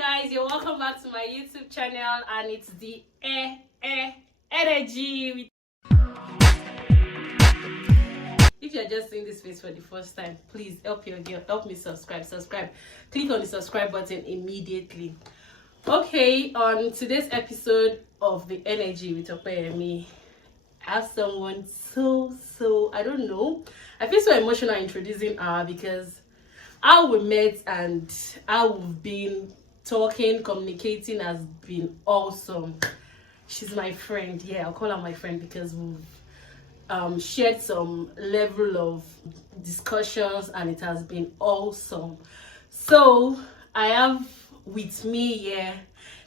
guys, you're welcome back to my YouTube channel, and it's the energy. If you're just seeing this face for the first time, please help me subscribe. Click on the subscribe button immediately. Okay, on today's episode of the energy with Opeyemi, I have someone so I don't know. I feel so emotional introducing her because how we met and how we've been talking, communicating has been awesome. She's my friend. Yeah, I'll call her my friend because we've shared some level of discussions and it has been awesome. So I have with me here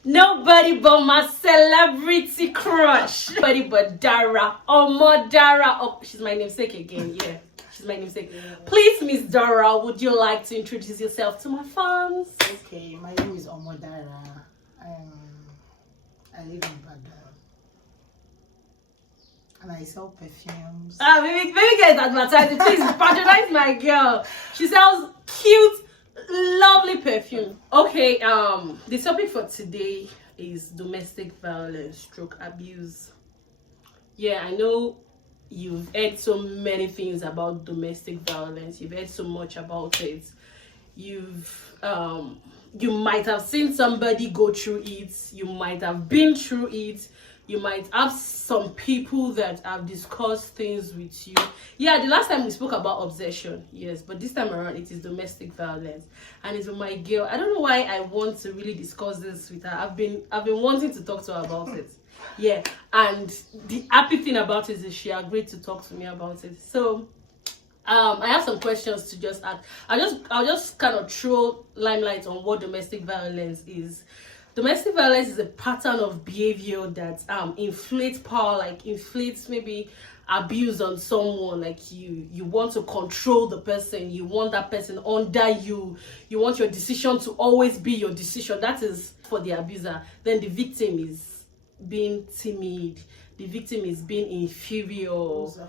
nobody but my celebrity crush, nobody but Dara. Dara. Oh, she's my namesake again. Yeah, she's my namesake. Please, Miss Dara, would you like to introduce yourself to my fans? Okay, my name is Dara. I live in Baghdad and I sell perfumes. Baby girl is advertising. Please patronize my girl. She sells cute, lovely perfume. Okay, the topic for today is domestic violence stroke abuse. Yeah, I know you've heard so many things about domestic violence. You've heard so much about it. You might have seen somebody go through it. You might have been through it. You might have some people that have discussed things with you. Yeah, the last time we spoke about obsession, yes, but this time around it is domestic violence, and it's with my girl. I don't know why I want to really discuss this with her. I've been wanting to talk to her about it. Yeah, and the happy thing about it is she agreed to talk to me about it. So I have some questions to just ask. I'll just kind of throw limelight on what domestic violence is. Domestic violence is a pattern of behavior that inflates power, like inflates maybe abuse on someone. Like you want to control the person, you want that person under you, you want your decision to always be your decision. That is for the abuser. Then the victim is being timid, the victim is being inferior, lose her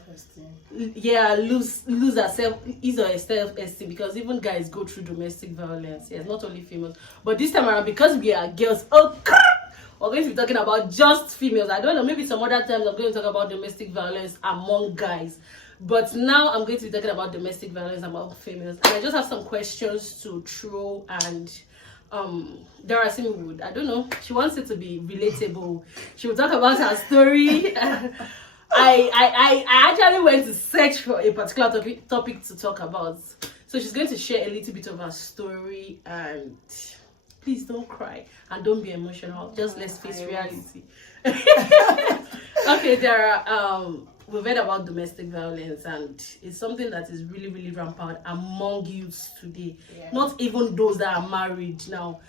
self-esteem, because even guys go through domestic violence. Yes, not only females, but this time around, because we are girls, we're going to be talking about just females. I don't know, maybe some other times I'm going to talk about domestic violence among guys, but now I'm going to be talking about domestic violence among females. And I just have some questions to throw, and Dara would, I don't know, she wants it to be relatable. She will talk about her story. I actually went to search for a particular topic to talk about. So she's going to share a little bit of her story, and please don't cry and don't be emotional. Just let's face reality. Okay, Dara, we've heard about domestic violence, and it's something that is really rampant among youths today. Yeah. Not even those that are married now.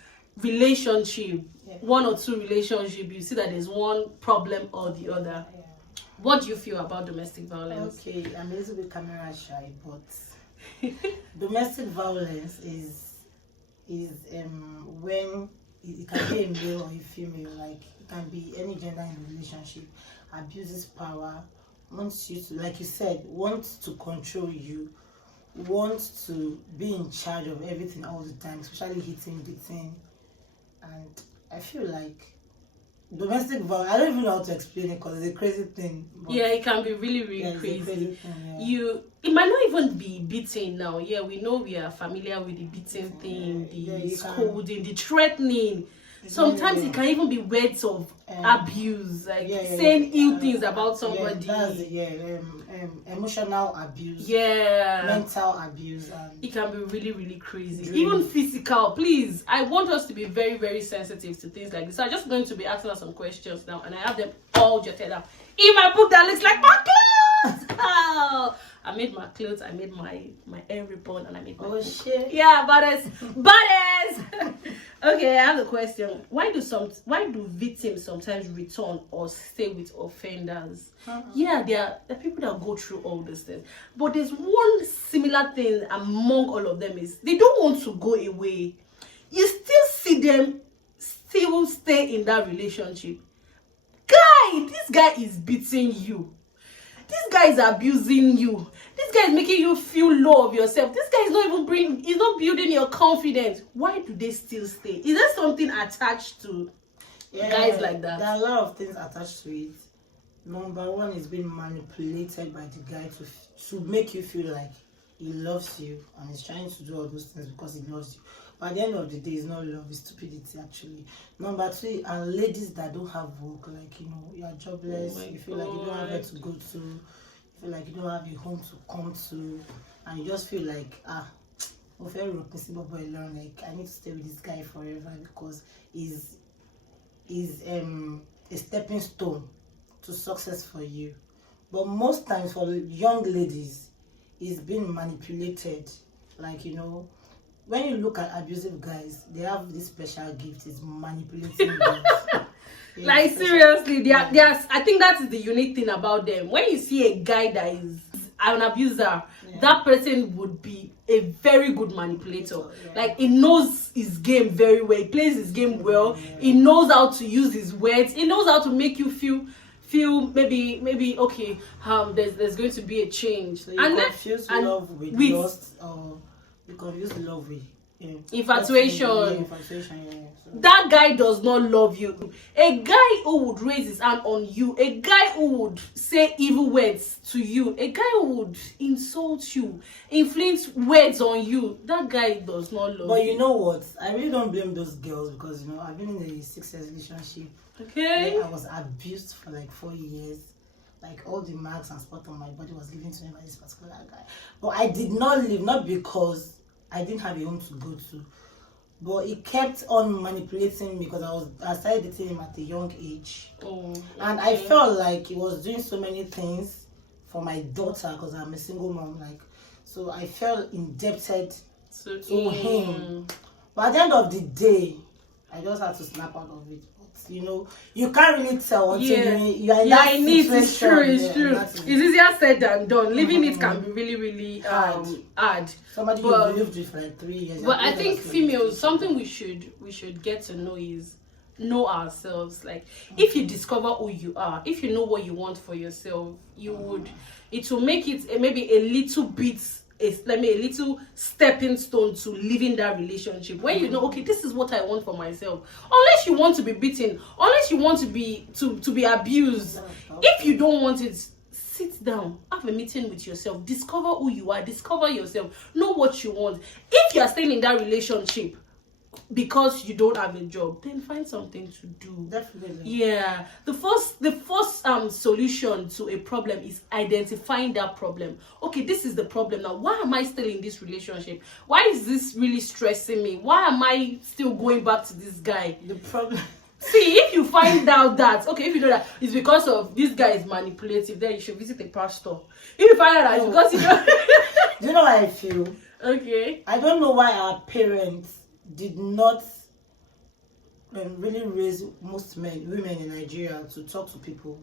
Relationship, one or two relationship, you see that there's one problem or the other. Yeah. What do you feel about domestic violence? Okay, I'm a little bit camera shy, but domestic violence is when it can be a male or a female, like it can be any gender in the relationship, abuses power, wants you to, like you said, wants to control you, wants to be in charge of everything all the time, especially hitting, beating. And I feel like domestic violence, I don't even know how to explain it because it's a crazy thing. Yeah, it can be really crazy. It might not even be beating now. Yeah, we know we are familiar with the beating thing, the scolding, the threatening. Sometimes it can even be words of abuse, like saying ill things about somebody. Emotional abuse. Yeah. Mental abuse. It can be really crazy. Even physical. Please, I want us to be very sensitive to things like this. So I'm just going to be asking her some questions now, and I have them all jotted up in my book that looks like my clothes. Oh, I made my clothes, I made my hair ribbon, and I made my book. Shit. Yeah, bodies. Okay, I have a question. Why do victims sometimes return or stay with offenders? Yeah, there are people that go through all these things, but there's one similar thing among all of them is they don't want to go away. You still see them still stay in that relationship. Guy, this guy is beating you. This guy is abusing you. This guy is making you feel low of yourself. This guy is not even he's not building your confidence. Why do they still stay? Is there something attached to guys like that? There are a lot of things attached to it. Number one is being manipulated by the guy to make you feel like he loves you and he's trying to do all those things because he loves you. But at the end of the day, it's not love, it's stupidity actually. Number two are ladies that don't have work, like you are jobless, you feel like you don't have where to go to, you feel like you don't have a home to come to, and you just feel like like I need to stay with this guy forever because he's a stepping stone to success for you. But most times for young ladies, it's being manipulated. Like when you look at abusive guys, they have this special gift, is manipulating girls. Like seriously, I think that is the unique thing about them. When you see a guy that is an abuser, that person would be a very good manipulator. Like he knows his game very well, he plays his game well, he knows how to use his words, he knows how to make you feel maybe okay, there's going to be a change. So you confuse love with lust, or you confuse love with infatuation. So. That guy does not love you. A guy who would raise his hand on you, a guy who would say evil words to you, a guy who would insult you, inflict words on you, that guy does not love you. But you know what? I really don't blame those girls because I've been in a 6 years relationship. Okay. I was abused for like 4 years. Like all the marks and spots on my body was given to me by this particular guy. But I did not leave, not because I didn't have a home to go to, but he kept on manipulating me because I started dating him at a young age. And I felt like he was doing so many things for my daughter because I'm a single mom. So I felt indebted to him. But at the end of the day, I just had to snap out of it. You can't really tell until you are in that situation. It's true. It's easier said than done. Living it can be really, really hard. Somebody you lived with for like 3 years. But I think females, something we should get to know is know ourselves. Like if you discover who you are, if you know what you want for yourself, it will make it maybe a little bit. It's a little stepping stone to living that relationship when you know, okay, this is what I want for myself. Unless you want to be beaten, unless you want to be abused, if you don't want it, sit down, have a meeting with yourself, discover who you are, discover yourself, know what you want. If you are staying in that relationship because you don't have a job, then find something to do. Definitely. Yeah. The first solution to a problem is identifying that problem. Okay, this is the problem now. Why am I still in this relationship? Why is this really stressing me? Why am I still going back to this guy? The problem. See, if you find out that, okay, if you know that it's because of this guy is manipulative, then you should visit a pastor. If you find out that it's because Do you know how I feel? Okay. I don't know why our parents did not really raise most women in Nigeria to talk to people.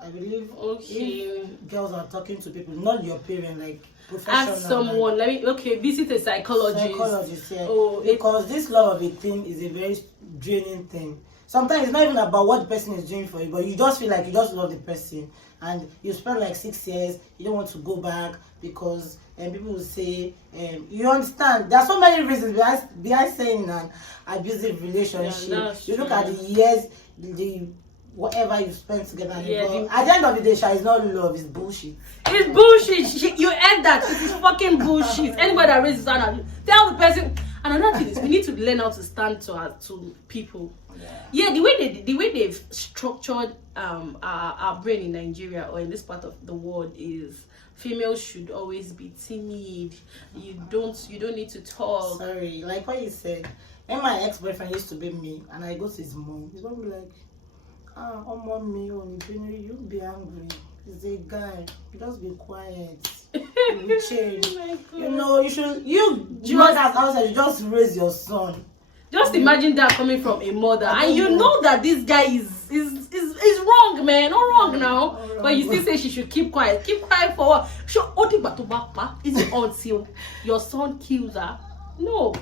I believe if girls are talking to people, not your parents, like professional. Ask someone. Visit a psychologist. Because this love of a thing is a very draining thing. Sometimes it's not even about what the person is doing for you, but you just feel like you just love the person, and you spend like 6 years, you don't want to go back because people will say, you understand, there are so many reasons behind saying an abusive relationship. You look at the years, the whatever you spent together. At the end of the day, it's not love, it's bullshit. It's bullshit. You heard that. It's fucking bullshit. Anybody that raises hand, tell the person. And another thing is, we need to learn how to stand to people. Yeah, the way they've structured our brain in Nigeria or in this part of the world is females should always be timid. You don't need to talk. Sorry, like what you said. When my ex-boyfriend used to be me and I go to his mom be like, mommy, you be angry. He's a guy. You just be quiet. You will change. You just raise your son. Just imagine that coming from a mother, and you know that this guy is wrong, man. Not wrong now, but you still say she should keep quiet. Keep quiet for what? Is it until your son kills her? No.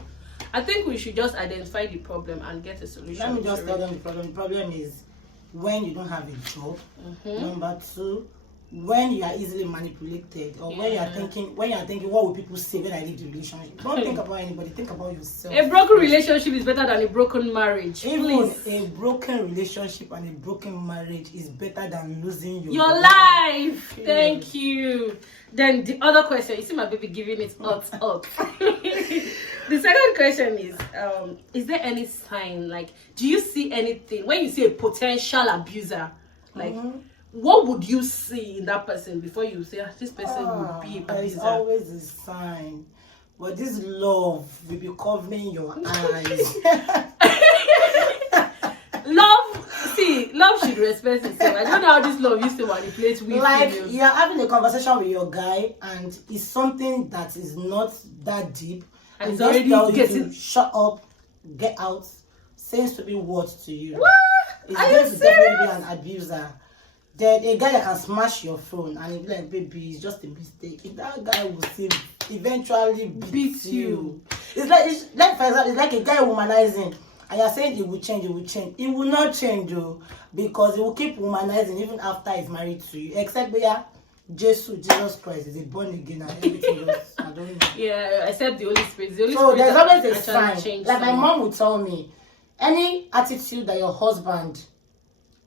I think we should just identify the problem and get a solution. Let me just tell them the problem. The problem is when you don't have a job. Number two, when you are easily manipulated, or when you are thinking what will people say when I leave the relationship. Don't think about anybody, think about yourself. A broken relationship is better than a broken marriage. Even a broken relationship and a broken marriage is better than losing your life. Thank you. Then the other question, you see my baby giving it up. The second question is there any sign, like, do you see anything when you see a potential abuser, like what would you see in that person before you say this person would be a abuser? It's always a sign, but this love will be covering your eyes. Love should respect itself. I don't know how this love used to manipulate with like females. You're having a conversation with your guy and it's something that is not that deep, and it's just already tell you getting to shut up, get out, saying stupid words to you. What? It's Are going you to serious? definitely be an abuser. Then a guy that can smash your phone and he'll be like, baby, it's just a mistake. If that guy will still eventually beat you. It's like for example, it's like a guy womanizing. And you're saying it will change. It will not change, because it will keep womanizing even after he's married to you. Except Jesus Christ is a born again and everything else. I don't know. Yeah, except the Holy Spirit. So there's always a sign. Like my someone. mom would tell me, any attitude that your husband,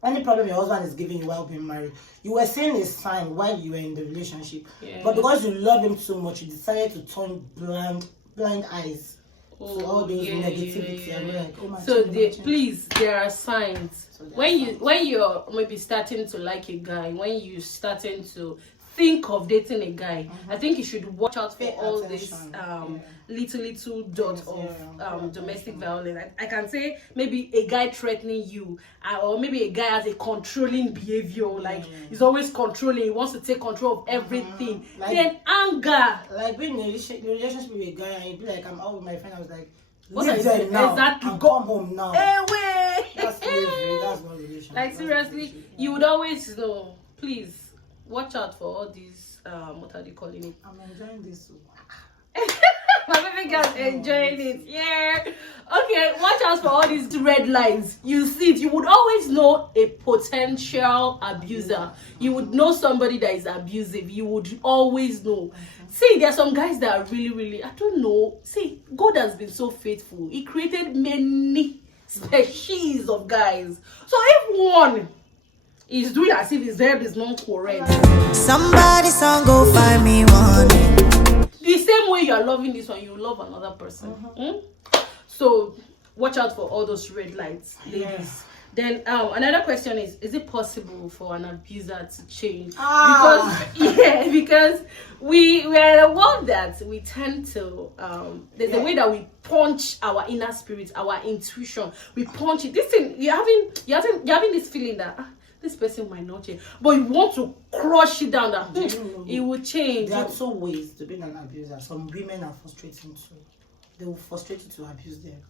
any problem your husband is giving you while being married, you were seeing a sign while you were in the relationship. Yeah. But because you love him so much, you decided to turn blind eyes. So all those negativity. I'm like, oh my so God, please, there are signs. So when you're maybe starting to like a guy, when you're starting to think of dating a guy, I think you should watch out for all this little dot of domestic violence. I can say maybe a guy threatening you, or maybe a guy has a controlling behavior, like he's always controlling, he wants to take control of everything. Like, then anger. Like being in a relationship with a guy and you'd be like, I'm out with my friend, I was like, what are you saying now? Exactly. And come home now. Hey, wait. That's slavery. That's not relationship. Like seriously, you would always know. Please watch out for all these. What are they calling it? I'm enjoying this. My baby girl's enjoying it. Yeah. Okay, watch out for all these red lines. You see it. You would always know a potential abuser. You would know somebody that is abusive. You would always know. See, there are some guys that are really, I don't know. See, God has been so faithful. He created many species of guys. So if one is doing as if his verb is not correct, somebody song go find me one. The same way you are loving this one, you will love another person. So watch out for all those red lights, ladies. Yeah. Then another question is it possible for an abuser to change? Because we are in a world that we tend to there's a way that we punch our inner spirit, our intuition. We punch it. This thing you're having this feeling that this person might not change, but you want to crush it down that it will change. There are two ways to be an abuser. Some women are frustrating too. They will frustrate you to abuse them.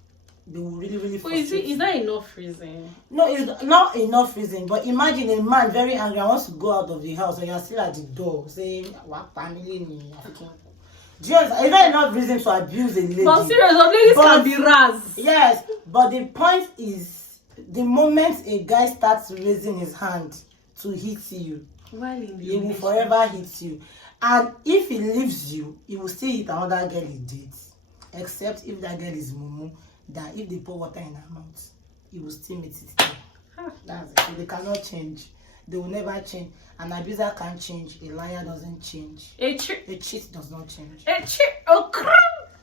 They will really frustrate you. Is that enough reason? No, it's not enough reason. But imagine a man very angry and wants to go out of the house and you're still at the door saying, "What family?" Do you understand? Is that enough reason to abuse a lady? But serious, ladies can be ras. Yes, but the point is, the moment a guy starts raising his hand to hit you, he will forever hit you. And if he leaves you, he will still hit another girl he dates. Except if that girl is mumu, that if they pour water in her mouth, he will still meet it there. That's it. So they cannot change. They will never change. An abuser can't change. A liar doesn't change. A cheat does not change.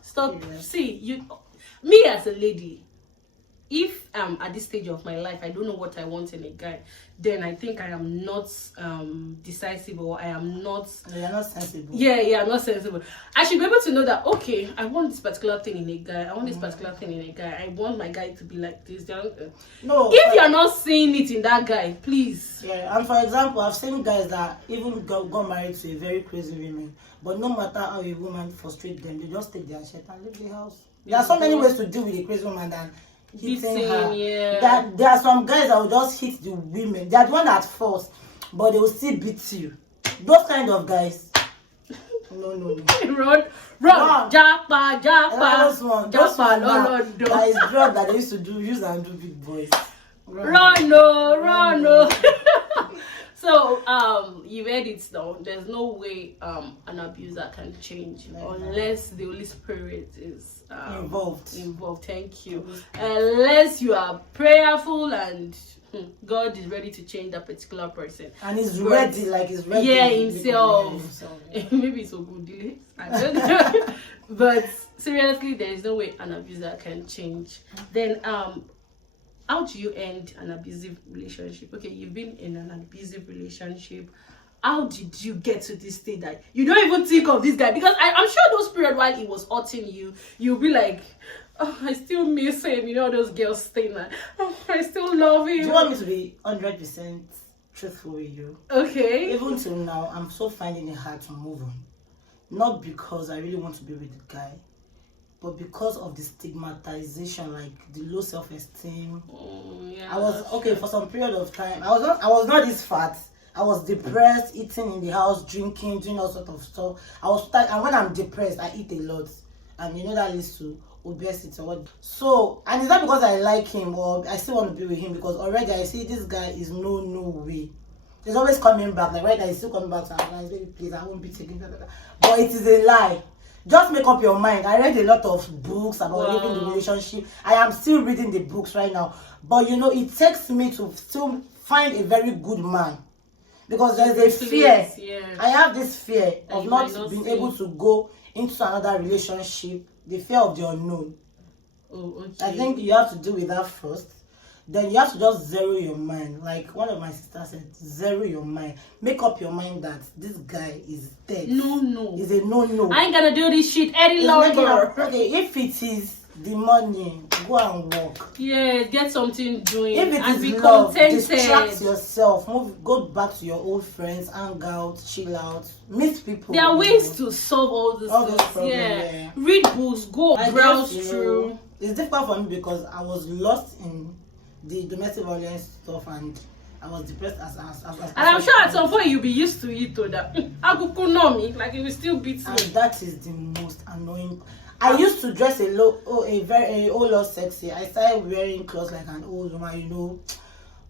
Stop. Yeah. See, me as a lady, if at this stage of my life I don't know what I want in a guy, then I think I am not decisive, or I am not. You're not sensible. Yeah, I'm not sensible. I should be able to know that, okay, I want this particular thing in a guy. I want this particular thing in a guy. I want my guy to be like this. No. If you're not seeing it in that guy, please. Yeah, and for example, I've seen guys that even got married to a very crazy woman, but no matter how a woman frustrates them, they just take their shit and leave the house. There are so many ways to deal with a crazy woman than hitting her. Yeah. That there are some guys that will just hit the women. They are the one at first, but they will still beat you. Those kind of guys. No. Run. Japa. That is drug that they used to use and do big boys. Run. So you read it down. There's no way an abuser can change unless the Holy Spirit is involved. Thank you. Unless you are prayerful and God is ready to change that particular person. And he's ready. Yeah, himself. Maybe it's a good delay. I don't know. But seriously, there is no way an abuser can change. Then how do you end an abusive relationship? Okay, you've been in an abusive relationship. How did you get to this state that you don't even think of this guy? Because I'm sure those period while he was hurting you, you'll be like, oh, I still miss him. You know those girls saying that. Oh, I still love him. Do you want me to be 100% truthful with you? Okay. Even till now, I'm so finding it hard to move on. Not because I really want to be with the guy, but because of the stigmatization, like the low self-esteem. Yeah, I was for some period of time. I was not this fat. I was depressed, eating in the house, drinking, doing all sort of stuff. And when I'm depressed, I eat a lot, and you know that leads to obesity or what. So, and it's not because I like him or I still want to be with him, because already I see this guy is no way. He's always coming back. Like right now, he's still coming back to advise, baby, please, I won't be taking that. But it is a lie. Just make up your mind. I read a lot of books about living the relationship. I am still reading the books right now. But you know, it takes me to still find a very good man. Because there's a fear. Yeah. I have this fear of not being able to go into another relationship. The fear of the unknown. Oh, okay. I think you have to deal with that first. Then you have to just zero your mind. Like one of my sisters said, zero your mind. Make up your mind that this guy is dead. No. He's a no. I ain't gonna do this shit any longer. Okay, if it is the money, go and work. Yeah, get something doing. If it and is be love, contented. distract yourself. Go back to your old friends, hang out, chill out, meet people. There are ways to solve all this problems. Yeah. Read books, go browse through. It's difficult for me because I was lost in the domestic violence stuff and I was depressed as and I'm sure at some point you'll be used to it though, that I could know me, like it will still beat me. And that is the most annoying. I used to dress a very old lot sexy. I started wearing clothes like an old woman, you know.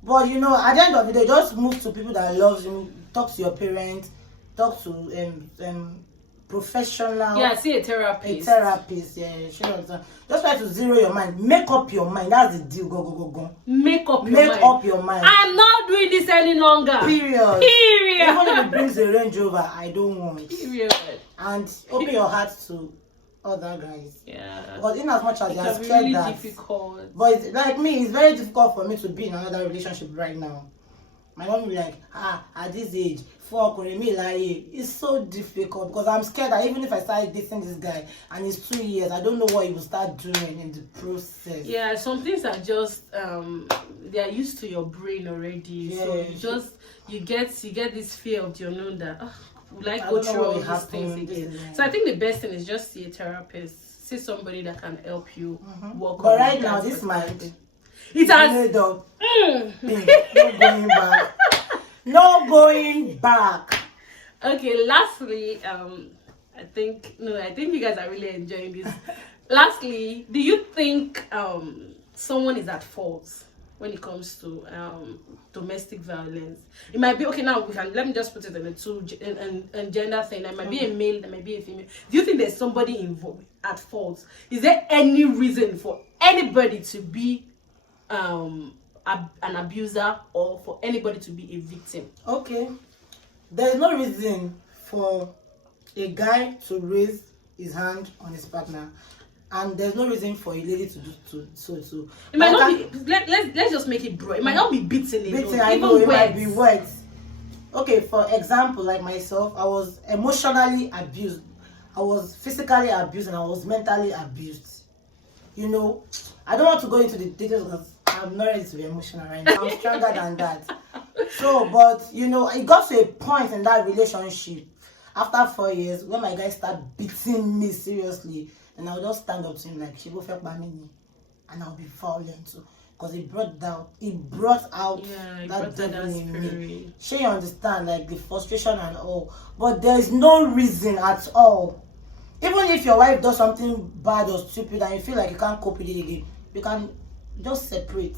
But you know, at the end of the day, just move to people that love you, talk to your parents, talk to professional. Yeah, see a therapist. Yeah, sure. Just try to zero your mind. Make up your mind. That's the deal. Go. Make up your mind. I'm not doing this any longer. Period. Even if it brings a Range Rover, I don't want. Period. And open your heart to other guys. Yeah. Because in as much as they are scared really that, difficult. But like me, it's very difficult for me to be in another relationship right now. My mom will be like, at this age, it's so difficult because I'm scared that even if I start dating this guy and it's 2 years, I don't know what he will start doing in the process. Yeah, some things are just they are used to your brain already. Yeah, so you get this fear of the unknown that will I go through all these things again. So I think the best thing is just see a therapist, see somebody that can help you work. But right now, this mind, it has made up. No going back. No going back. Okay, lastly, I think you guys are really enjoying this. Lastly, do you think someone is at fault when it comes to domestic violence? It might be, okay, now let me just put it in a gender thing. There might be a male, there might be a female. Do you think there's somebody involved at fault? Is there any reason for anybody to be an abuser or for anybody to be a victim? Okay, there's no reason for a guy to raise his hand on his partner, and there's no reason for a lady to do so too. It might not be. Let's just make it broad. It might not be beaten. I know it might be wet. Okay, for example, like myself, I was emotionally abused, I was physically abused, and I was mentally abused. You know, I don't want to go into the details because I'm not ready to be emotional right now. I'm stronger than that. So, but you know, it got to a point in that relationship after 4 years when my guy started beating me seriously, and I'll just stand up to him like, she go felt by me, and I'll be violent too. Because it brought out that devil in me. She understand like the frustration and all. But there's no reason at all. Even if your wife does something bad or stupid and you feel like you can't cope with it again, you can just separate.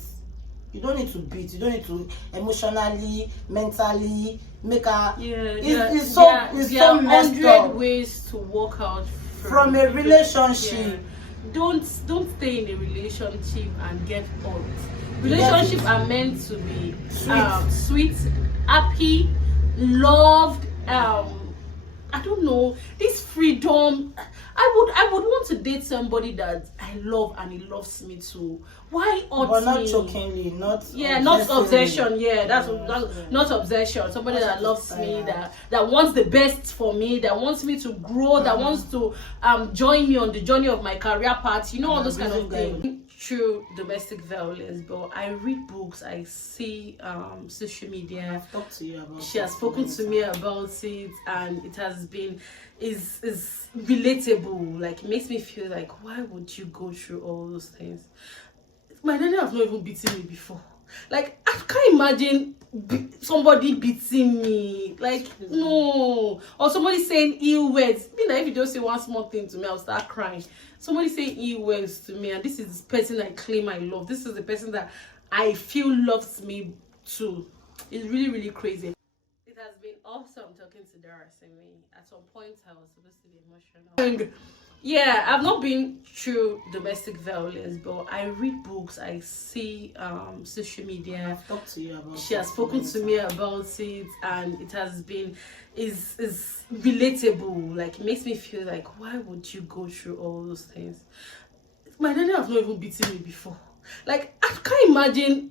You don't need to beat. You don't need to emotionally, mentally make her. It's so messed up. Ways to walk out from a relationship. Yeah. Don't stay in a relationship and get hurt. Relationships are meant to be sweet, happy, loved. I don't know, this freedom. I would want to date somebody that I love and he loves me too. Why hurt but not me? chokingly, not obsession. Yeah, that's not obsession. Somebody that loves me, that wants the best for me, that wants me to grow, that wants to join me on the journey of my career path. You know, all those kind of things. True domestic violence, but I read books, I see social media. I've talked to you about she has spoken to me about it, and it has been is relatable. Like, it makes me feel like, why would you go through all those things? My daddy has not even beaten me before. Like, I can't imagine somebody beating me. Like, no. Or somebody saying ill words. Me, like, if you just say one small thing to me, I'll start crying. Somebody saying ill words to me, and this is the person I claim I love. This is the person that I feel loves me too. It's really, really crazy. It has been awesome talking to Darasimi. At some point, I was supposed to be emotional. Yeah, I've not been through domestic violence, but I read books, I see social media. I've talked to you about she has spoken to me about it, and it has been is relatable. Like, it makes me feel like, why would you go through all those things? My daddy has not even beaten me before. Like, I can't imagine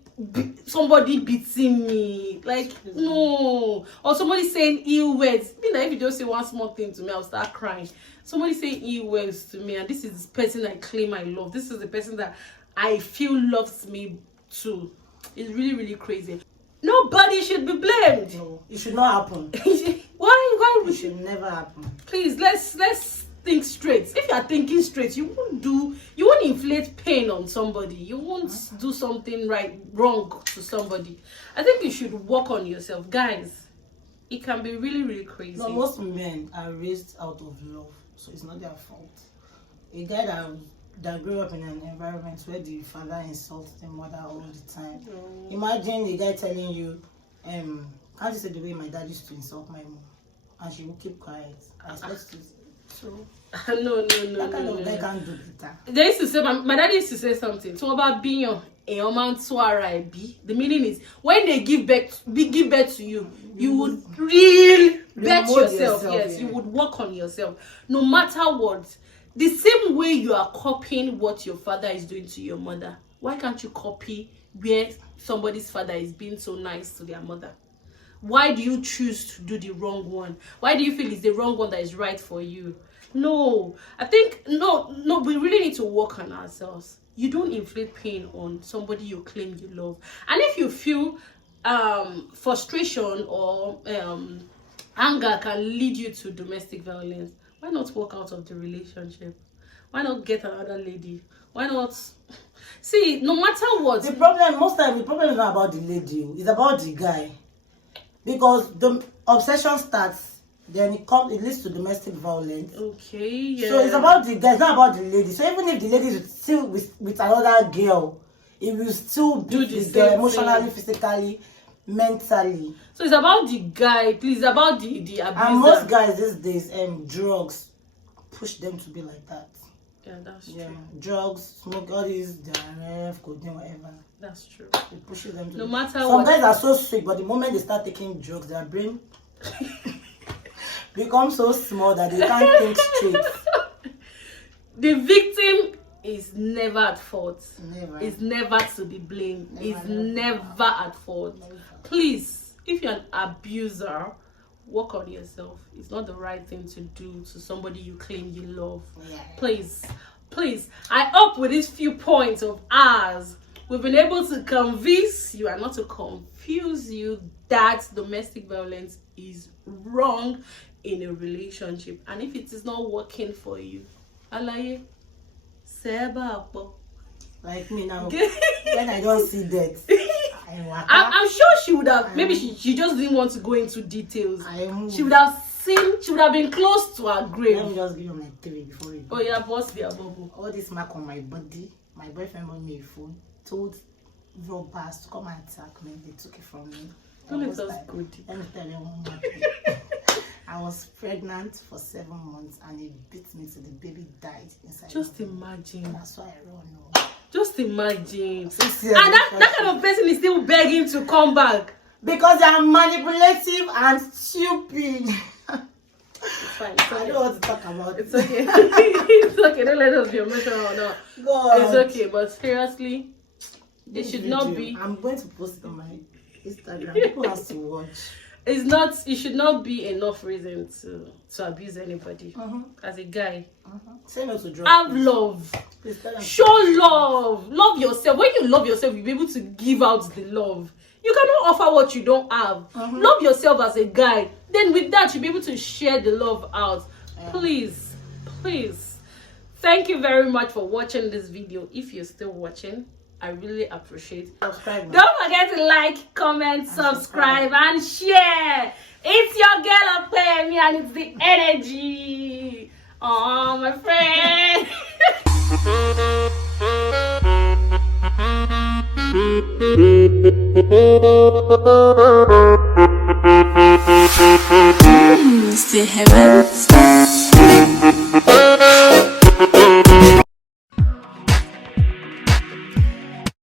somebody beating me. Like, no. Or somebody saying ill words. Me, like, if you just say one small thing to me, I'll start crying. Somebody saying ill words to me, and this is the person I claim I love. This is the person that I feel loves me too. It's really, really crazy. Nobody should be blamed. No, it should not happen. Why It should never happen. Please, let's think straight. If you are thinking straight, you won't inflate pain on somebody. You won't do something wrong to somebody. I think you should work on yourself, guys. It can be really, really crazy. No, most men are raised out of love, so it's not their fault. A guy that grew up in an environment where the father insults the mother all the time. Imagine the guy telling you, can't you say the way my dad used to insult my mom, and she will keep quiet. I expect to. So no. That kind of guy can't do that. They used to say, my daddy used to say something. So about being a man the meaning is, when they give birth to you, you would really bet yourself. Yes, yeah. You would work on yourself. No matter what. The same way you are copying what your father is doing to your mother, why can't you copy where somebody's father is being so nice to their mother? Why do you choose to do the wrong one? Why do you feel it's the wrong one that is right for you? No, I think, no, we really need to work on ourselves. You don't inflict pain on somebody you claim you love. And if you feel frustration or anger can lead you to domestic violence, why not walk out of the relationship? Why not get another lady? Why not? See, no matter what. The problem, most times, the problem is not about the lady. It's about the guy. Because the obsession starts, then it leads to domestic violence. Okay, yeah. So it's about the guy, it's not about the lady. So even if the lady is still with another girl, it will still do the girl emotionally, physically, mentally. So it's about the guy, please, about the abuser. And most guys these days, drugs push them to be like that. Yeah, that's true. Drugs, smoke, all these, DRF, codeine, whatever. That's true. It pushes them to. No matter Some what. guys are so sick, but the moment they start taking drugs, their brain becomes so small that they can't think straight. The victim is never at fault. Never. It's never to be blamed. It's never at fault. Never. Please, if you're an abuser, work on yourself. It's not the right thing to do to somebody you claim you love. Yeah. Please. I hope with these few points of ours, we've been able to convince you and not to confuse you that domestic violence is wrong in a relationship. And if it is not working for you, alaye, seba apo. Like me now, when I don't see that, I'm sure she would have, maybe she just didn't want to go into details. She would have been close to her grave. Let me just give you my 3 before you go. Oh yeah, boss be a bubble. All this mark on my body, my boyfriend bought me a phone, told robbers to come and attack me. They took it from me. Don't I let was us like, go deep. let me tell you one more thing. I was pregnant for 7 months and it beat me till the baby died inside. Just me. imagine. That's why I run. No. Just imagine. Sincerely, And that kind of person is still begging to come back. because they are manipulative and stupid. It's fine. It's I okay. don't want to talk about It's okay. It's okay. Don't let us be emotional or not. God. It's okay. But seriously, they This should not video, be. I'm going to post it on my Instagram. People have to watch. It's not. It should not be enough reason to abuse anybody. As a guy, Say no to drugs. have love. Please tell them. Show love. Love yourself. When you love yourself, you'll be able to give out the love. You cannot offer what you don't have. Love yourself as a guy. Then with that, you'll be able to share the love out. Please, please. Thank you very much for watching this video. If you're still watching, I really appreciate it. Subscribe. Don't forget to like, comment, subscribe, and share. It's your girl Opeyemi, and it's the energy. Oh, my friend. Still have